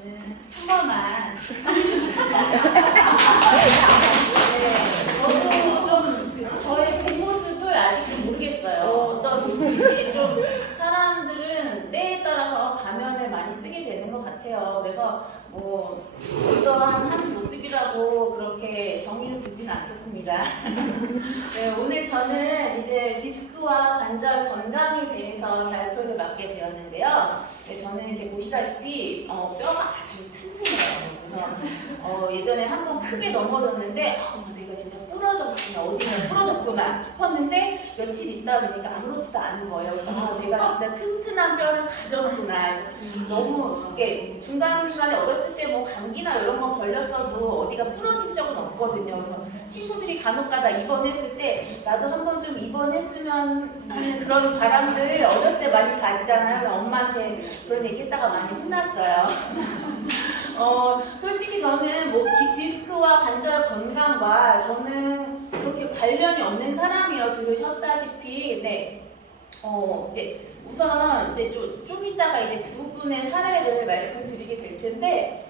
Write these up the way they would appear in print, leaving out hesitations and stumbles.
저는 한 번만. 네, 저도 좀 저의 뒷모습을 아직도 모르겠어요. 어떤 모습인지 좀 사람들은 때에 따라서 가면을 많이 쓰게 되는 것 같아요. 그래서 뭐 어떠한 한 모습이라고 그렇게 정의를 두지는 않겠습니다. 네, 오늘 저는 이제 디스크와 관절 건강에 대해서 발표를 맡게 되었는데요. 네, 저는 이렇게 보시다시피 뼈가 아주 튼튼해요. 그래서 예전에 한번 크게 넘어졌는데 내가 진짜 부러졌구나, 어디가 부러졌구나 싶었는데 며칠 있다 보니까 아무렇지도 않은 거예요. 그래서 내가 진짜 튼튼한 뼈를 가졌구나. 너무 이게 중간중간에 어렸을 때 뭐 감기나 이런 거 걸렸어도 어디가 부러진 적은 없거든요. 그래서 친구들이 간혹가다 입원했을 때 나도 한번 좀 입원했으면 하는 그런 바람들 어렸을 때 많이 가지잖아요. 엄마한테 그런 얘기했다가 많이 혼났어요. 솔직히 저는 뭐 디스크와 관절 건강과 저는 그렇게 관련이 없는 사람이에요. 들으셨다시피. 네. 이제 우선 이제 좀 이따가 이제 두 분의 사례를 말씀드리게 될 텐데,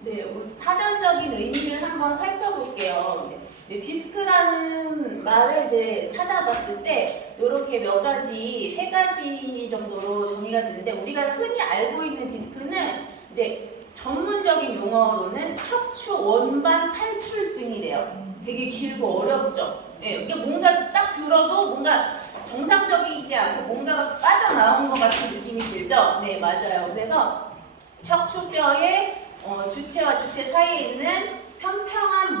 네, 사전적인 의미를 한번 살펴볼게요. 네, 디스크라는 말을 이제 찾아봤을 때 이렇게 몇 가지, 세 가지 정도로 정의가 되는데 우리가 흔히 알고 있는 디스크는 이제 전문적인 용어로는 척추 원반 탈출증이래요. 되게 길고 어렵죠. 네, 이게 뭔가 딱 들어도 뭔가 정상적이지 않고 뭔가가 빠져나온 것 같은 느낌이 들죠. 네, 맞아요. 그래서 척추뼈의 주체와 주체 사이에 있는 평평한 판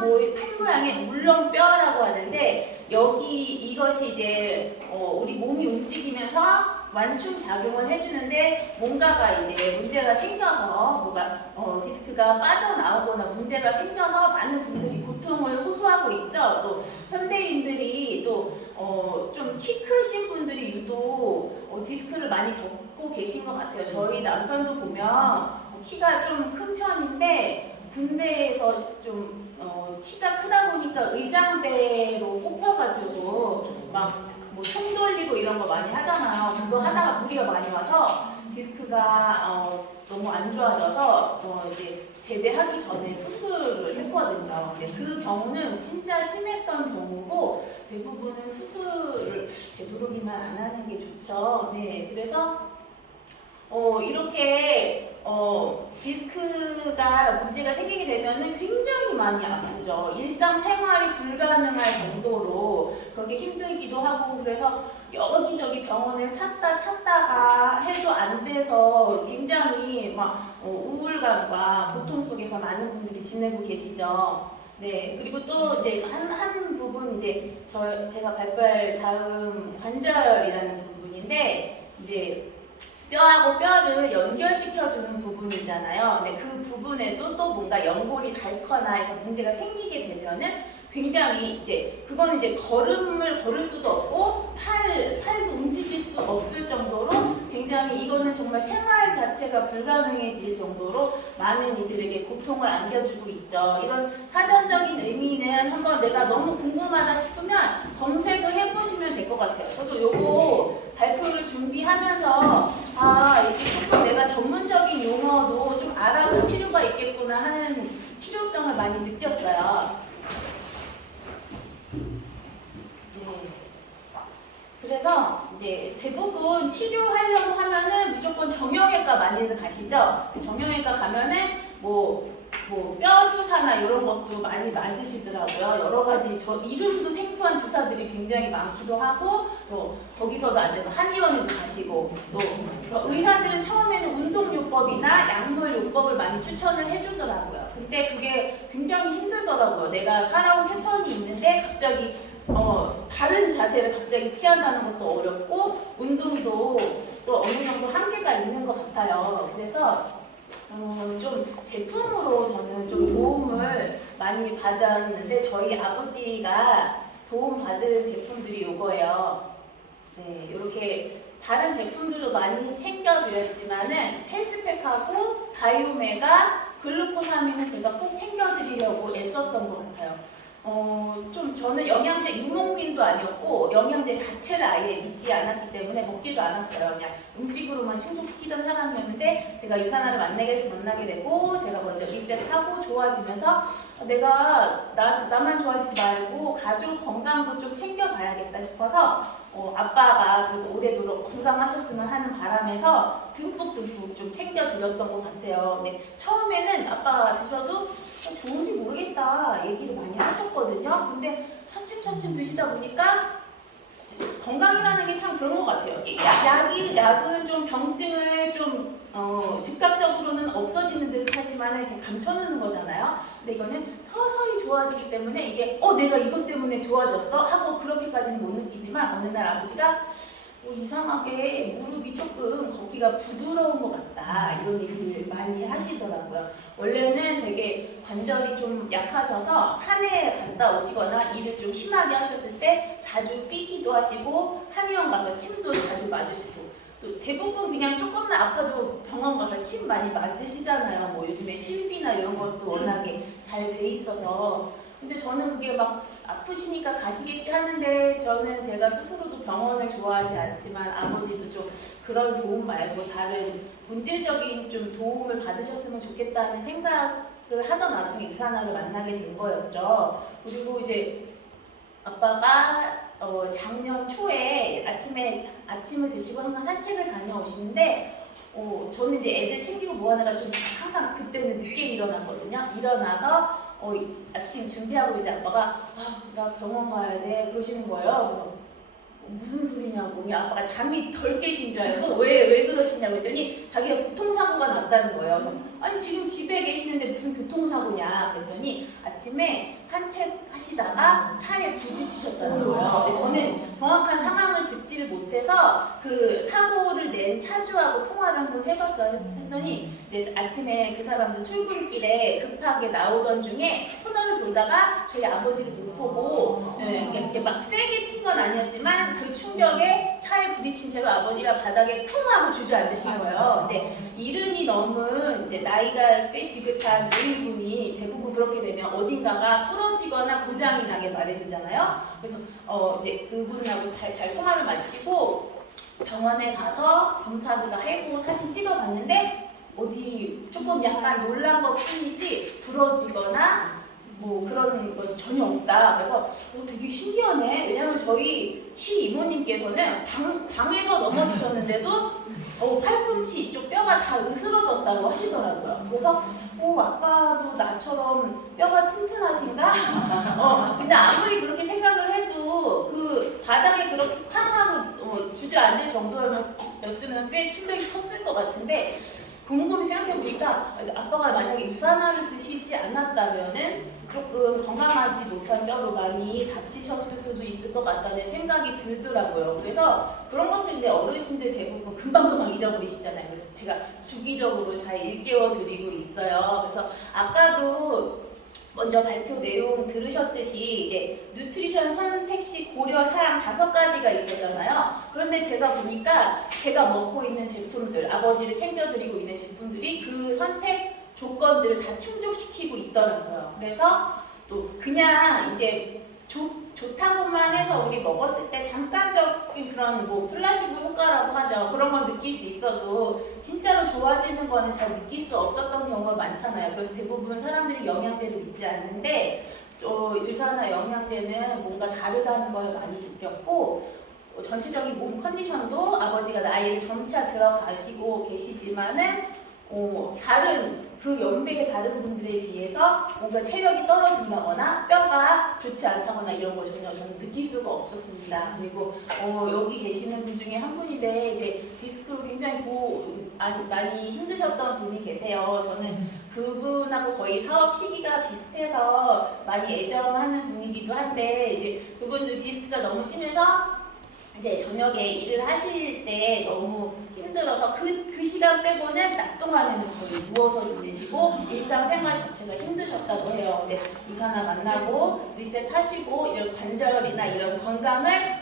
모양의 물렁뼈라고 하는데 이것이 이제 우리 몸이 움직이면서 완충 작용을 해주는데 뭔가가 이제 문제가 생겨서 디스크가 빠져나오거나 문제가 생겨서 많은 분들이 고통을 호소하고 있죠. 또 현대인들이 또 좀 키 크신 분들이 유독 디스크를 많이 겪고 계신 것 같아요. 저희 남편도 보면 키가 좀 큰 편인데 군대에서 좀 키가 크다 보니까 의장대로 뽑혀가지고 막 뭐 총 돌리고 이런 거 많이 하잖아요. 그거 하다가 무리가 많이 와서 디스크가 너무 안 좋아져서 이제 제대하기 전에 수술을 했거든요. 근데 그 경우는 진짜 심했던 경우고 대부분은 수술을 되도록이면 안 하는 게 좋죠. 네, 그래서 이렇게 디스크가 문제가 생기게 되면은 굉장히 많이 아프죠. 일상생활이 불가능할 정도로 그렇게 힘들기도 하고 그래서 여기저기 병원을 찾다가 해도 안 돼서 굉장히 막 우울감과 고통 속에서 많은 분들이 지내고 계시죠. 네, 그리고 또 이제 한 부분 이제 제가 발표할 다음 관절이라는 부분인데 이제 뼈하고 뼈를 연결시켜주는 부분이잖아요. 근데 그 부분에도 또 뭔가 연골이 닳거나 해서 문제가 생기게 되면은 굉장히 이제 그거는 이제 걸음을 걸을 수도 없고 팔도 움직일 수 없을 정도로 굉장히 이거는 정말 생활 자체가 불가능해질 정도로 많은 이들에게 고통을 안겨주고 있죠. 이런 사전적인 의미는 한번 내가 너무 궁금하다 싶으면 검색을 해보시면 될 것 같아요. 저도 요거 발표를 준비하면서 이게 조금 내가 전문적인 용어도 좀 알아둘 필요가 있겠구나 하는 필요성을 많이 느꼈어요. 그래서 이제 대부분 치료하려고 하면은 무조건 정형외과 많이들 가시죠. 정형외과 가면은 뼈 주사나 이런 것도 많이 맞으시더라고요. 여러 가지 이름도 생소한 주사들이 굉장히 많기도 하고 또 거기서도 안 되면 한의원에도 가시고 또 의사들은 처음에는 운동요법이나 약물요법을 많이 추천을 해주더라고요. 근데 그게 굉장히 힘들더라고요. 내가 살아온 패턴이 있는데 갑자기 바른 자세를 갑자기 취한다는 것도 어렵고 운동도 또 어느 정도 한계가 있는 것 같아요. 그래서 좀 제품으로 저는 좀 도움을 많이 받았는데 저희 아버지가 도움받은 제품들이 요거예요. 네, 이렇게 다른 제품들도 많이 챙겨드렸지만은 헬스팩하고 다이오메가 글루코사민은 제가 꼭 챙겨드리려고 애썼던 것 같아요. 좀 저는 영양제 유목민도 아니었고 영양제 자체를 아예 믿지 않았기 때문에 먹지도 않았어요. 그냥 음식으로만 충족시키던 사람이었는데 제가 유산화를 만나게 되고 제가 먼저 리셋하고 좋아지면서 내가 나만 좋아지지 말고 가족 건강도 좀 챙겨봐야겠다 싶어서 아빠가 그래도 오래도록 건강하셨으면 하는 바람에서 듬뿍듬뿍 좀 챙겨드렸던 것 같아요. 근데 처음에는 아빠가 드셔도 좋은지 모르겠다 얘기를 많이 하셨거든요. 근데 차츰차츰 드시다 보니까 건강이라는 게 참 그런 것 같아요. 약은 좀 병증을 좀 즉각적으로는 없어지는 듯 하지만 이렇게 감춰놓는 거잖아요. 근데 이거는 서서히 좋아지기 때문에 이게 내가 이것 때문에 좋아졌어? 하고 그렇게까지는 못 느끼지만 어느 날 아버지가 이상하게 무릎이 조금 걷기가 부드러운 것 같다 이런 얘기를 많이 하시더라고요. 원래는 되게 관절이 좀 약하셔서 산에 갔다 오시거나 일을 좀 심하게 하셨을 때 자주 삐기도 하시고 한의원 가서 침도 자주 맞으시고 또 대부분 그냥 조금만 아파도 병원 가서 침 많이 맞으시잖아요. 뭐 요즘에 실비나 이런 것도 워낙에 잘 돼 있어서 근데 저는 그게 막 아프시니까 가시겠지 하는데 저는 제가 스스로도 병원을 좋아하지 않지만 아버지도 좀 그런 도움 말고 다른 본질적인 좀 도움을 받으셨으면 좋겠다는 생각을 하던 와중에 유산화를 만나게 된 거였죠. 그리고 이제 아빠가 작년 초에 아침을 드시고 항상 산책을 다녀오시는데 저는 이제 애들 챙기고 뭐 하느라 좀 항상 그때는 늦게 일어났거든요. 일어나서 아침 준비하고 있는데 아빠가 나 병원 가야 돼 그러시는 거예요. 그래서 무슨 소리냐고 우리 아빠가 잠이 덜 깨신 줄 알고 왜 그러시냐고 했더니 자기가 교통사고가 났다는 거예요. 그래서 아니 지금 집에 계시는데 무슨 교통사고냐 그랬더니 아침에 산책하시다가 차에 부딪히셨다는 거예요. 근데 저는 정확한 상황을 듣지를 못해서 그 사고를 낸 차주하고 통화를 한번 해봤어요. 했더니 이제 아침에 그 사람도 출근길에 급하게 나오던 중에 코너를 돌다가 저희 아버지를 못 보고 이렇게 막 세게 친 건 아니었지만 그 충격에 차에 부딪힌 채로 아버지가 바닥에 쿵 하고 주저앉으신 거예요. 근데 이른이 넘은 이제 나이가 꽤 지긋한 노인분이 대부분 그렇게 되면 어딘가가 부러지거나 고장이 나게 마련이잖아요. 그래서 이제 그분하고 잘 통화를 마치고 병원에 가서 검사도 다 하고 사진 찍어봤는데 어디 조금 약간 놀란 것 뿐이지 부러지거나 뭐 그런 것이 전혀 없다. 그래서 되게 신기하네. 왜냐면 저희 시이모님께서는 방에서 넘어지셨는데도 팔꿈치 이쪽 뼈가 다 으스러졌다고 하시더라고요. 그래서 아빠도 나처럼 뼈가 튼튼하신가? 근데 아무리 그렇게 생각을 해도 그 바닥에 그렇게 쾅 하고 주저앉을 정도였으면 꽤 충격이 컸을 것 같은데 곰곰이 생각해보니까 아빠가 만약에 유산화를 드시지 않았다면은 조금 건강하지 못한 뼈로 많이 다치셨을 수도 있을 것 같다는 생각이 들더라고요. 그래서 그런 것들인데 어르신들 대부분 금방금방 잊어버리시잖아요. 그래서 제가 주기적으로 잘 일깨워 드리고 있어요. 그래서 아까도 먼저 발표 내용 들으셨듯이 이제 뉴트리션 선택 시 고려 사항 5가지가 있었잖아요. 그런데 제가 보니까 제가 먹고 있는 제품들, 아버지를 챙겨드리고 있는 제품들이 그 선택 조건들을 다 충족시키고 있더라고요. 그래서 또 그냥 이제 좋다고만 해서 우리 먹었을 때 잠깐적인 그런 뭐 플라시보 효과라고 하죠. 그런 건 느낄 수 있어도 진짜로 좋아지는 거는 잘 느낄 수 없었던 경우가 많잖아요. 그래서 대부분 사람들이 영양제를 믿지 않는데 또 유산화 영양제는 뭔가 다르다는 걸 많이 느꼈고 전체적인 몸 컨디션도 아버지가 나이를 점차 들어가시고 계시지만은 다른 그 연배의 다른 분들에 비해서 뭔가 체력이 떨어진다거나 뼈가 좋지 않다거나 이런 거 전혀 저는 느낄 수가 없었습니다. 그리고 여기 계시는 분 중에 한 분인데 이제 디스크로 굉장히 많이 힘드셨던 분이 계세요. 저는 그분하고 거의 사업 시기가 비슷해서 많이 애정하는 분이기도 한데 이제 그분도 디스크가 너무 심해서 이제 저녁에 일을 하실 때 너무 힘들어서 그 시간 빼고는 낮 동안에는 거의 누워서 지내시고 일상생활 자체가 힘드셨다고 해요. 근데 유산화 만나고 리셋하시고 이런 관절이나 이런 건강을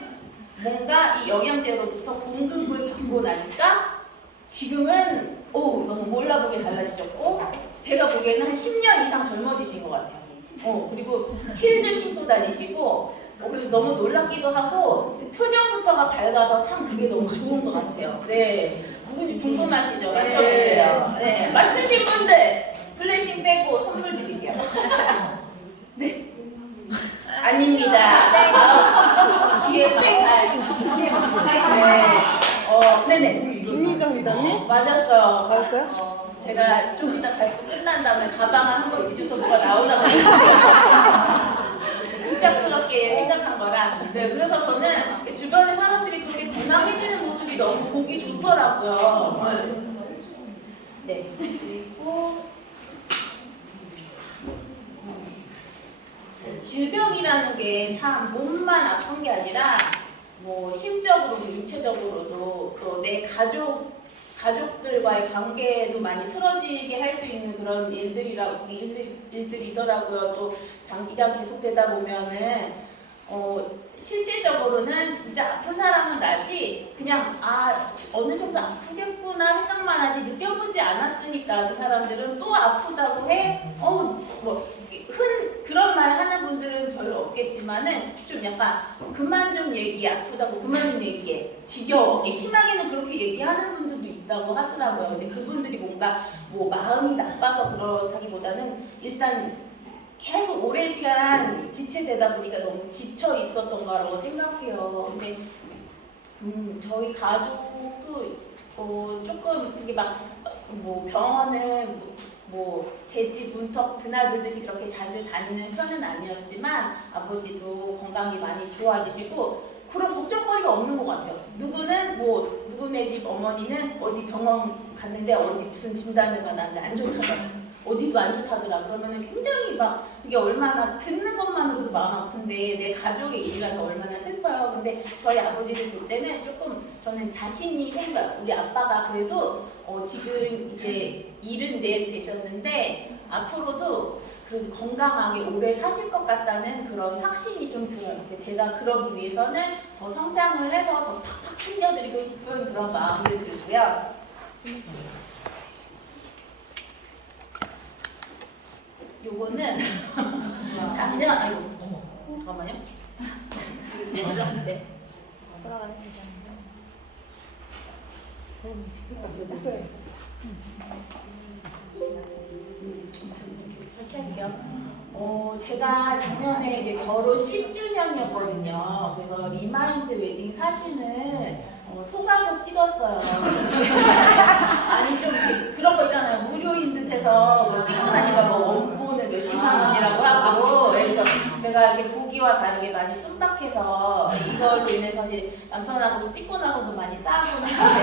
뭔가 이 영양제로부터 공급을 받고 나니까 지금은 너무 몰라보게 달라지셨고 제가 보기에는 한 10년 이상 젊어지신 것 같아요. 그리고 힐도 신고 다니시고 그래서 너무 놀랍기도 하고 표정부터가 밝아서 참 그게 너무 좋은 것 같아요. 네, 누군지 궁금하시죠? 맞춰보세요. 네, 맞추신 분들 플래싱 빼고 선물 드릴게요. 네. 아닙니다. 기회 박탈. 네. 네네. 김미정 이사님? 맞았어요. 맞았어요? 제가 좀 이따 발표 끝난 다음에 가방을 한번 뒤져서 뭐가 나오나 급작스럽게 생각한 거라. 네, 그래서 저는 주변의 사람들이 그렇게 건강해지는 모습이 너무 보기 좋더라고요. 네. 그리고 질병이라는 게 참 몸만 아픈 게 아니라 뭐 심적으로도 육체적으로도 또 내 가족들과의 관계도 많이 틀어지게 할 수 있는 그런 일들이더라고요. 또 장기간 계속되다 보면은 실제적으로는 진짜 아픈 사람은 나지 그냥 어느 정도 아프겠구나 생각만 하지 느껴보지 않았으니까 그 사람들은 또 아프다고 해 그런 말 하는 분들은 별로 없겠지만은 좀 약간 그만 좀 얘기해 아프다고 그만 좀 얘기해 지겨워 심하게는 그렇게 얘기하는 분들도 있다고 하더라고요. 근데 그분들이 뭔가 뭐 마음이 나빠서 그렇다기보다는 일단 계속 오랜 시간 지체되다 보니까 너무 지쳐 있었던 거라고 생각해요. 근데 저희 가족도 조금 되게 뭐 병원에 뭐 제 집 문턱 드나들듯이 그렇게 자주 다니는 편은 아니었지만 아버지도 건강이 많이 좋아지시고 그런 걱정거리가 없는 것 같아요. 누구는 뭐 누구네 집 어머니는 어디 병원 갔는데 어디 무슨 진단을 받았는데 안 좋다더라. 어디도 안 좋다더라. 그러면은 굉장히 이게 얼마나 듣는 것만으로도 마음 아픈데 내 가족의 일이라서 얼마나 슬퍼요. 근데 저희 아버지를 볼 때는 조금 저는 자신이 생겨요. 우리 아빠가 그래도 지금 이제 74 되셨는데 앞으로도 그래도 건강하게 오래 사실 것 같다는 그런 확신이 좀 들어요. 제가 그러기 위해서는 더 성장을 해서 더 팍팍 챙겨드리고 싶은 그런 마음이 들고요. 요거는 작년 잠깐만요. 되게 올라갔는데. 됐어요. 이렇게 할게요. 제가 작년에 이제 결혼 10주년이었거든요. 그래서 리마인드 웨딩 사진을 속아서 찍었어요. 아니 좀 그런 거 있잖아요. 무료인 듯해서 뭐 찍고 나니까 뭐 원본을 몇십만 원이라고 하고 그래서 제가 이렇게 보기와 다르게 많이 순박해서 이걸로 인해서 이제 남편하고 찍고 나서도 많이 싸우곤 했는데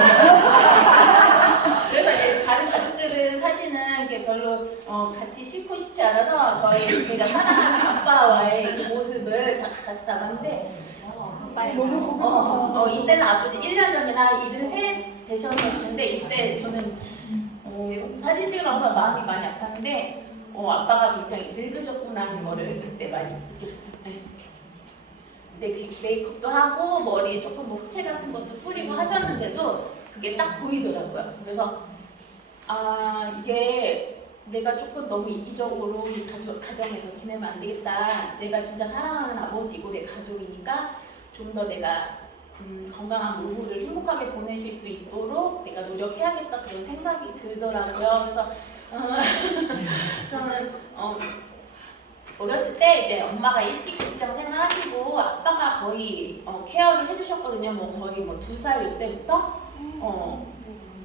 그래서 이제 다른 가족들은 사진은 이렇게 별로 같이 싣고 싶지 않아서 제가 사랑하는 아빠와의 그 모습을 같이 담았는데 이때는 아버지 1년 전이나 73 되셨었는데 이때 저는 사진 찍으러 가서 마음이 많이 아팠는데 아빠가 굉장히 늙으셨구나 하는 거를 그때 많이 느꼈어요. 근데 메이크업도 하고 머리에 조금 뭐 흑채 같은 것도 뿌리고 하셨는데도 그게 딱 보이더라고요. 그래서 이게 내가 조금 너무 이기적으로 이 가정에서 지내면 안 되겠다. 내가 진짜 사랑하는 아버지이고 내 가족이니까 좀 더 내가 건강한 노후를 행복하게 보내실 수 있도록 내가 노력해야겠다 그런 생각이 들더라고요. 그래서 저는 어렸을 때 이제 엄마가 일찍 직장 생활하시고 아빠가 거의 케어를 해주셨거든요. 뭐 거의 뭐 2살 이때부터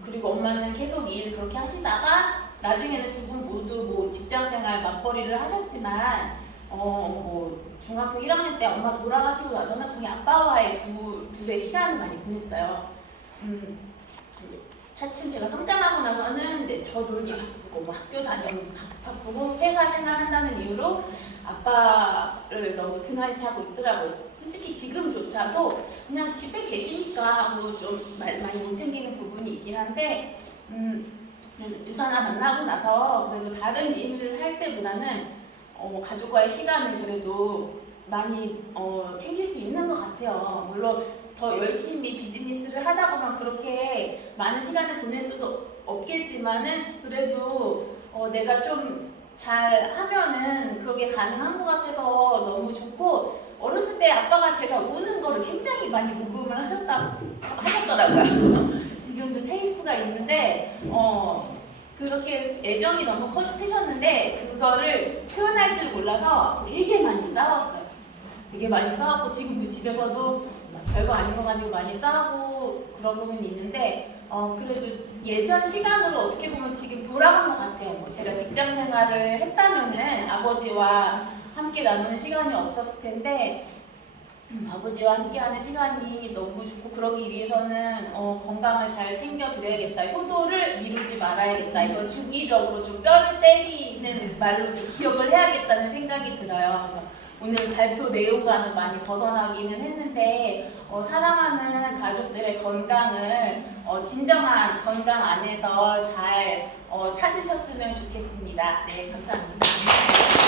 그리고 엄마는 계속 일 그렇게 하시다가 나중에는 두 분 모두 뭐 직장 생활 맞벌이를 하셨지만 뭐 중학교 1학년 때 엄마 돌아가시고 나서는 거의 아빠와의 둘의 시간을 많이 보냈어요. 차츰 제가 성장하고 나서는 이제 저 놀기 바쁘고 뭐 학교 다니고 바쁘고 회사 생활한다는 이유로 아빠를 너무 등한시하고 있더라고요. 솔직히 지금조차도 그냥 집에 계시니까 하고 좀 많이 못 챙기는 부분이 있긴 한데 유산아 만나고 나서 그래도 다른 일을 할 때보다는 가족과의 시간을 그래도 많이 챙길 수 있는 것 같아요. 물론 더 열심히 비즈니스를 하다 보면 그렇게 많은 시간을 보낼 수도 없겠지만은 그래도 내가 좀 잘 하면은 그게 가능한 것 같아서 너무 좋고, 어렸을 때 아빠가 제가 우는 거를 굉장히 많이 녹음을 하셨더라고요. 지금도 테이프가 있는데 그렇게 애정이 너무 크셨는데 그거를 표현할 줄 몰라서 되게 많이 싸웠어요. 되게 많이 싸웠고 지금도 집에서도 별거 아닌 거 가지고 많이 싸우고 그런 부분이 있는데 그래도 예전 시간으로 어떻게 보면 지금 돌아간 것 같아요. 뭐 제가 직장 생활을 했다면은 아버지와 함께 나누는 시간이 없었을 텐데 아버지와 함께하는 시간이 너무 좋고, 그러기 위해서는 건강을 잘 챙겨드려야겠다. 효도를 미루지 말아야겠다. 이거 주기적으로 좀 뼈를 때리는 말로 좀 기억을 해야겠다는 생각이 들어요. 그래서 오늘 발표 내용과는 많이 벗어나기는 했는데 사랑하는 가족들의 건강을 진정한 건강 안에서 잘 찾으셨으면 좋겠습니다. 네, 감사합니다.